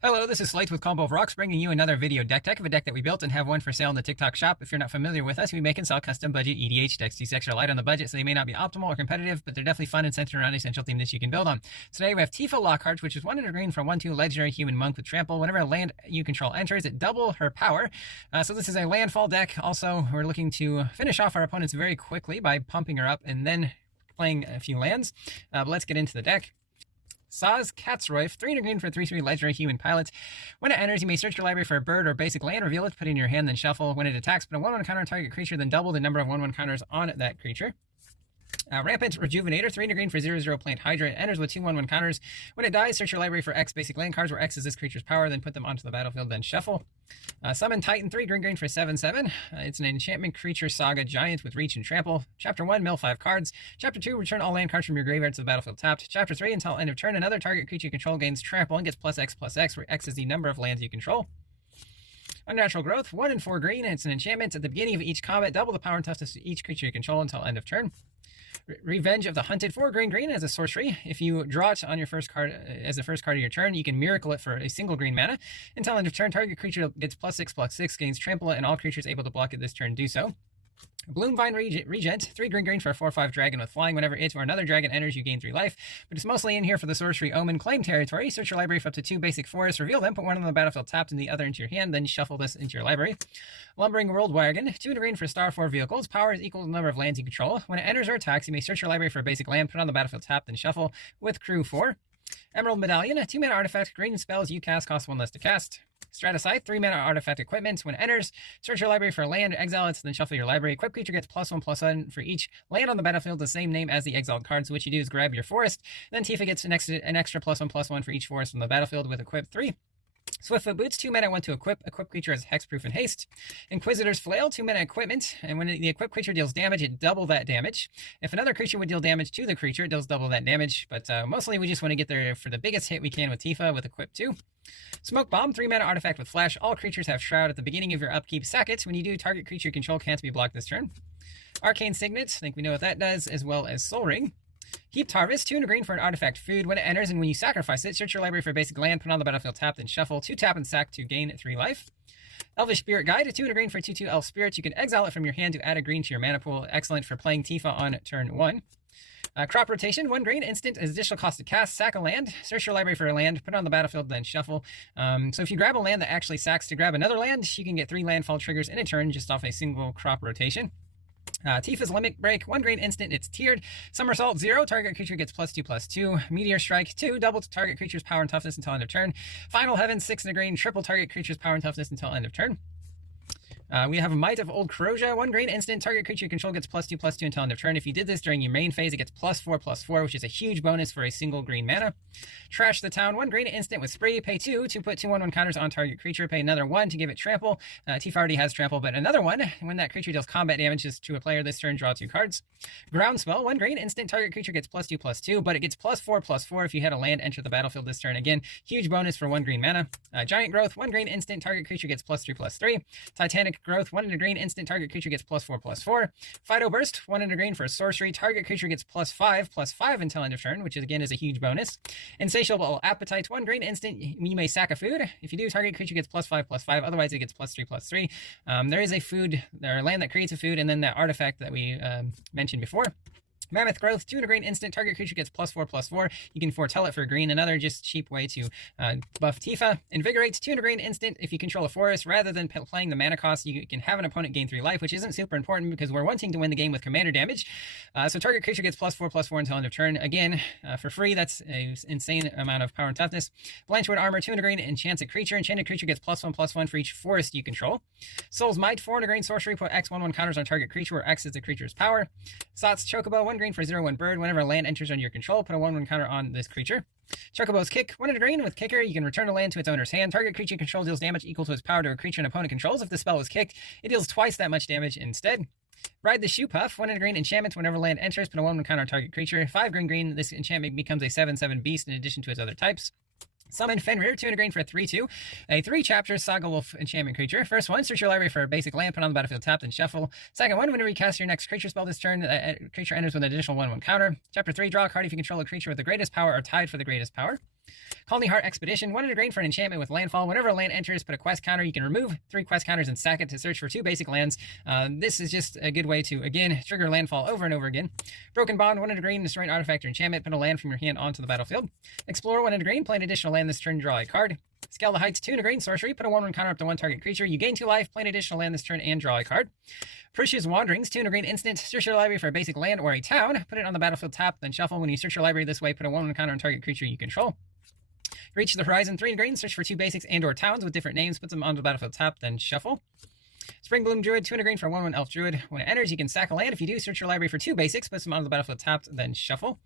Hello, this is Slate with Combo of Rocks, bringing you another video deck tech of a deck that we built and have one for sale in the TikTok shop. If you're not familiar with us, we make and sell custom budget EDH decks. These decks are light on the budget, so they may not be optimal or competitive, but they're definitely fun and centered around an essential theme that you can build on. Today we have Tifa Lockhart, which is 1 and a green for 1/2 legendary human monk with trample. Whenever a land you control enters, it double her power. So this is a landfall deck. Also, we're looking to finish off our opponents very quickly by pumping her up and then playing a few lands. But let's get into the deck. Saz Katzroif, 3 and a green for 3/3 legendary human pilot. When it enters, you may search your library for a bird or basic land, reveal it, put it in your hand, then shuffle. When it attacks, put a 1/1 counter on target creature, then double the number of 1/1 counters on that creature. Rampant Rejuvenator, 3 and a green for 0/0 plant Hydra. It enters with 2 1/1 counters. When it dies, search your library for X basic land cards, where X is this creature's power, then put them onto the battlefield, then shuffle. Summon Titan, 3 green for 7/7. It's an enchantment creature saga giant with reach and trample. Chapter 1, mill 5 cards. Chapter 2, return all land cards from your graveyard to the battlefield tapped. Chapter 3, until end of turn, another target creature you control gains trample and gets +X/+X, where X is the number of lands you control. Unnatural Growth, 1 and 4 green. It's an enchantment. At the beginning of each combat, double the power and toughness of each creature you control until end of turn. Revenge of the Hunted, 4 green as a sorcery. If you draw it on your first card as the first card of your turn, you can miracle it for a single green mana. Until end of turn, target creature gets +6/+6, gains trample, and all creatures able to block it this turn do so. Bloomvine Regent, 3 green for a 4/5 dragon with flying. Whenever it or another dragon enters, you gain 3 life. But it's mostly in here for the sorcery Omen. Claim territory. Search your library for up to 2 basic forests. Reveal them. Put one on the battlefield tapped and the other into your hand. Then shuffle this into your library. Lumbering World Wagon, 2 and a green for star 4 vehicles. Power is equal to the number of lands you control. When it enters or attacks, you may search your library for a basic land. Put on the battlefield tapped, then shuffle with crew 4. Emerald Medallion, 2 mana artifact. Green spells you cast cost 1 less to cast. Straticide, 3 mana artifact equipment. When it enters, search your library for a land, exile it, then shuffle your library. Equip creature gets +1/+1 for each land on the battlefield, the same name as the exiled card. So what you do is grab your forest. Then Tifa gets an extra +1/+1 for each forest on the battlefield with equip 3. Swiftfoot Boots, 2 mana, 1 to equip. Equip creature has hexproof and haste. Inquisitor's Flail, 2 mana equipment. And when the equipped creature deals damage, it double that damage. If another creature would deal damage to the creature, it does double that damage. But mostly we just want to get there for the biggest hit we can with Tifa with equip 2. Smoke Bomb, 3 mana artifact with flash. All creatures have Shroud at the beginning of your upkeep. Sack it. When you do, target creature control can't be blocked this turn. Arcane Signet, I think we know what that does, as well as Soul Ring. Heaped Harvest, 2 and a green for an artifact food. When it enters and when you sacrifice it, search your library for a basic land, put on the battlefield tapped, and shuffle. 2 tap and sack to gain 3 life. Elvish Spirit Guide, 2 and a green for 2/2 Elf Spirit. You can exile it from your hand to add a green to your mana pool. Excellent for playing Tifa on turn 1. Crop Rotation, 1 green, instant, as additional cost to cast. Sack a land, search your library for a land, put it on the battlefield, then shuffle. So if you grab a land that actually sacks to grab another land, you can get 3 landfall triggers in a turn just off a single crop rotation. Tifa's Limit Break, 1 green instant, it's tiered. Somersault, 0, target creature gets +2/+2. Meteor Strike, 2, double target creature's power and toughness until end of turn. Final Heaven, 6 and a green, triple target creature's power and toughness until end of turn. We have Might of Old Corrosia, 1 green instant, target creature you control gets +2/+2 until end of turn. If you did this during your main phase, it gets +4/+4, which is a huge bonus for a single green mana. Trash the Town, 1 green instant with Spree, pay 2 to put 2 1/1 counters on target creature, pay another 1 to give it trample. Tifa already has trample, but another 1 when that creature deals combat damages to a player this turn, draw 2 cards. Groundswell, 1 green instant, target creature gets +2/+2, but it gets +4/+4 if you had a land enter the battlefield this turn. Again, huge bonus for 1 green mana. Giant Growth, 1 green instant, target creature gets +3/+3. Titanic Growth, 1 and a green instant, target creature gets +4/+4. Fido Burst, 1 and a green for a sorcery, target creature gets +5/+5 until end of turn, which is again is a huge bonus. Insatiable Appetite, 1 green instant, you may sack a food. If you do, target creature gets +5/+5, otherwise it gets +3/+3. There is a food, or a land that creates a food, and then that artifact that we mentioned before. Mammoth Growth, 2 and a green instant, target creature gets +4/+4. You can foretell it for green, another just cheap way to buff Tifa. Invigorate, 2 and a green instant, if you control a forest, rather than playing the mana cost, you can have an opponent gain 3 life, which isn't super important because we're wanting to win the game with commander damage. So target creature gets +4/+4 until end of turn. Again, for free, that's an insane amount of power and toughness. Blanchwood Armor, 2 and a green, enchants a creature. Enchanted creature gets +1/+1 for each forest you control. Soul's Might, 4 and a green sorcery, put X 1/1 counters on target creature where X is the creature's power. Sot's Chocobo, 1 green for 0/1 bird. Whenever a land enters under your control, put a 1/1 counter on this creature. Chocobo's Kick, 1 and a green with Kicker. You can return a land to its owner's hand. Target creature you control deals damage equal to its power to a creature an opponent controls. If the spell was kicked, it deals twice that much damage instead. Ride the Shoe Puff, 1 and a green enchantment. Whenever land enters, put a 1/1 counter on target creature. 5 green. This enchantment becomes a 7/7 beast in addition to its other types. Summon Fenrir, 2 and a green for a 3/2. A 3-chapter Saga Wolf enchantment creature. First one, search your library for a basic land, put on the battlefield tapped, and shuffle. Second one, whenever you cast your next creature spell this turn, creature enters with an additional 1/1 counter. Chapter 3, draw a card if you control a creature with the greatest power or tied for the greatest power. Colony Heart Expedition, 100 green for an enchantment with Landfall. Whenever a land enters, put a quest counter. You can remove 3 quest counters and stack it to search for 2 basic lands. This is just a good way to, again, trigger Landfall over and over again. Broken Bond, 100 green, destroy an artifact or enchantment. Put a land from your hand onto the battlefield. Explore, 100 green, play an additional land this turn, draw a card. Scale the Heights, 2 green, sorcery. Put a 1/1 counter up to 1 target creature. You gain 2 life, play an additional land this turn, and draw a card. Precious Wanderings, 2 green instant. Search your library for a basic land or a town. Put it on the battlefield tap, then shuffle. When you search your library this way, put a 1/1 counter on target creature you control. Reach the Horizon, 3 green. Search for 2 basics and or towns with different names. Put them onto the battlefield tap, then shuffle. Spring Bloom Druid, 2 green for a 1/1 Elf Druid. When it enters, you can sack a land. If you do, search your library for 2 basics, put them onto the battlefield tapped, then shuffle.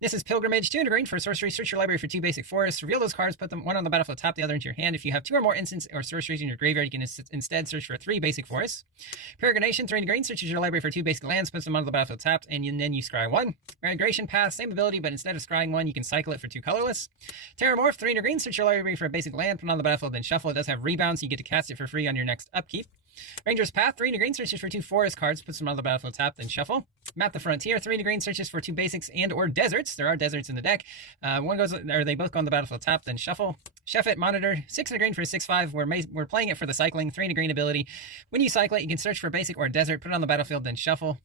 This is Pilgrimage, 2 green for a sorcery. Search your library for 2 basic forests. Reveal those cards, put them one on the battlefield, tap the other into your hand. If you have 2 or more instants or sorceries in your graveyard, you can instead search for 3 basic forests. Peregrination, 3 green. Searches your library for 2 basic lands, puts them onto the battlefield tapped, and then you scry 1. Migration Path, same ability, but instead of scrying 1, you can cycle it for 2 colorless. Terramorph, 3 green. Search your library for a basic land, put it on the battlefield, then shuffle. It does have rebound, so you get to cast it for free on your next upkeep. Ranger's Path, 3 green, searches for 2 forest cards, puts them on the battlefield tap, then shuffle. Map the Frontier, 3 green, searches for 2 basics and or deserts. There are deserts in the deck. They both go on the battlefield tap, then shuffle. Chef-It Monitor, 6 green for a 6/5. We're playing it for the cycling, 3 green ability. When you cycle it, you can search for a basic or a desert, put it on the battlefield, then shuffle.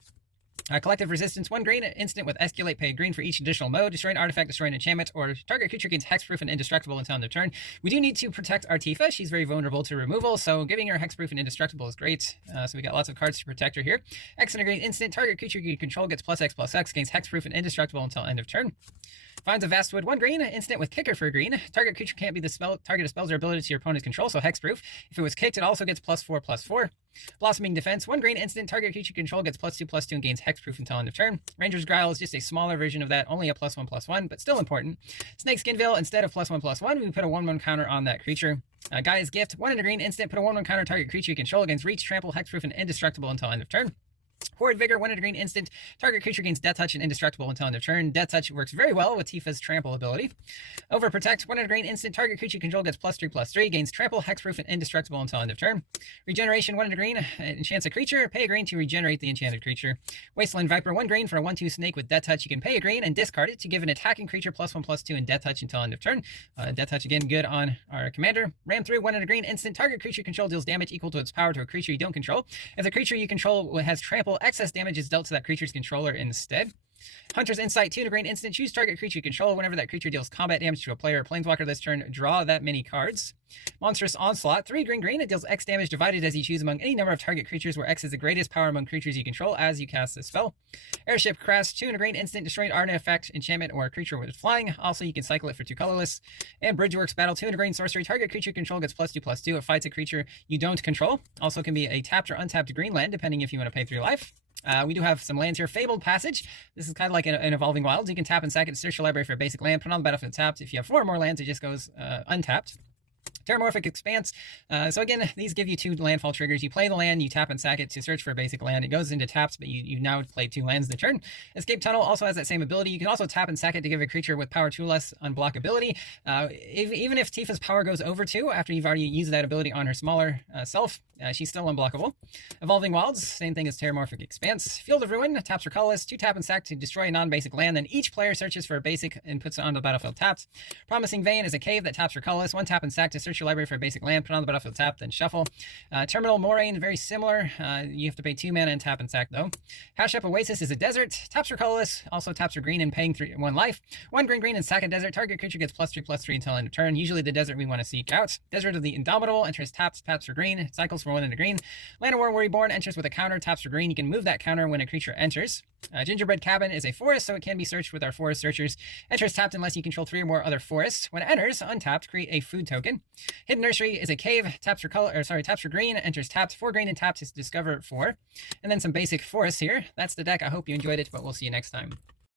Collective Resistance, 1 green, instant with Escalate, pay a green for each additional mode. Destroy an artifact, destroy an enchantment, or target creature gains hexproof and indestructible until end of turn. We do need to protect our Tifa. She's very vulnerable to removal, so giving her hexproof and indestructible is great. So we got lots of cards to protect her here. X and a green instant, target creature you control gets +X/+X, gains hexproof and indestructible until end of turn. Finds of Vastwood, 1 green, instant with Kicker for a green. Target creature can't be the target of spells or abilities to your opponent's control, so hexproof. If it was kicked, it also gets +4/+4. Blossoming Defense, 1 green, instant, target creature control gets +2/+2 and gains hexproof until end of turn. Ranger's Growl is just a smaller version of that, only a +1/+1, but still important. Snakeskinville, instead of +1/+1, we put a 1/1 counter on that creature. Gaia's Gift, 1 green, instant, put a 1/1 counter target creature you control against reach, trample, hexproof, and indestructible until end of turn. Horde Vigor, 1 green instant. Target creature gains Death Touch and indestructible until end of turn. Death Touch works very well with Tifa's trample ability. Overprotect, 1 green instant. Target creature control gets +3/+3. Gains trample, hexproof, and indestructible until end of turn. Regeneration, 1 green. Enchants a creature. Pay a green to regenerate the enchanted creature. Wasteland Viper, 1 green for a 1/2 snake with Death Touch. You can pay a green and discard it to give an attacking creature +1/+2 and Death Touch until end of turn. Death Touch again good on our commander. Ram through, 1 green instant. Target creature control deals damage equal to its power to a creature you don't control. If the creature you control has trample, excess damage is dealt to that creature's controller instead. Hunter's Insight, 2 green instant. Choose target creature you control. Whenever that creature deals combat damage to a player or planeswalker this turn, draw that many cards. Monstrous Onslaught, 3 green. It deals X damage divided as you choose among any number of target creatures where X is the greatest power among creatures you control as you cast this spell. Airship Crash, 2 green instant. Destroy an artifact, enchantment, or a creature with flying. Also, you can cycle it for 2 colorless. And Bridgeworks Battle, 2 green sorcery. Target creature control gets +2/+2. It fights a creature you don't control. Also can be a tapped or untapped green land, depending if you want to pay 3 life. We do have some lands here. Fabled Passage. This is kind of like an Evolving Wilds. You can tap and sack it to search your library for a basic land. Put it on the battlefield tapped. If you have 4 or more lands, it just goes untapped. Terramorphic Expanse. So again, these give you 2 landfall triggers. You play the land, you tap and sack it to search for a basic land. It goes into taps, but you now play 2 lands in the turn. Escape Tunnel also has that same ability. You can also tap and sack it to give a creature with power 2 less unblockability. Even if Tifa's power goes over 2 after you've already used that ability on her smaller self, she's still unblockable. Evolving Wilds, same thing as Terramorphic Expanse. Field of Ruin, taps for colorless, 2 tap and sack to destroy a non-basic land. Then each player searches for a basic and puts it on the battlefield tapped. Promising Vein is a cave that taps for colorless, 1 tap and sack to search your library for a basic land. Put it on the battlefield tapped, then shuffle. Terminal Moraine, very similar. You have to pay 2 mana and tap and sack though. Hash Up Oasis is a desert, taps for colorless, also taps for green and paying 1 life. 1 green and sack a desert. Target creature gets +3/+3 until end of turn. Usually the desert we want to seek out. Desert of the Indomitable, enters taps for green, cycles for 1 and a green. Land of War Reborn enters with a counter, taps for green. You can move that counter when a creature enters. Gingerbread Cabin is a forest, so it can be searched with our forest searchers. Enters tapped unless you control 3 or more other forests. When it enters, untapped, create a food token. Hidden Nursery is a cave, taps for green, enters tapped, 4 green and tapped to discover 4. And then some basic forests here. That's the deck. I hope you enjoyed it, but we'll see you next time.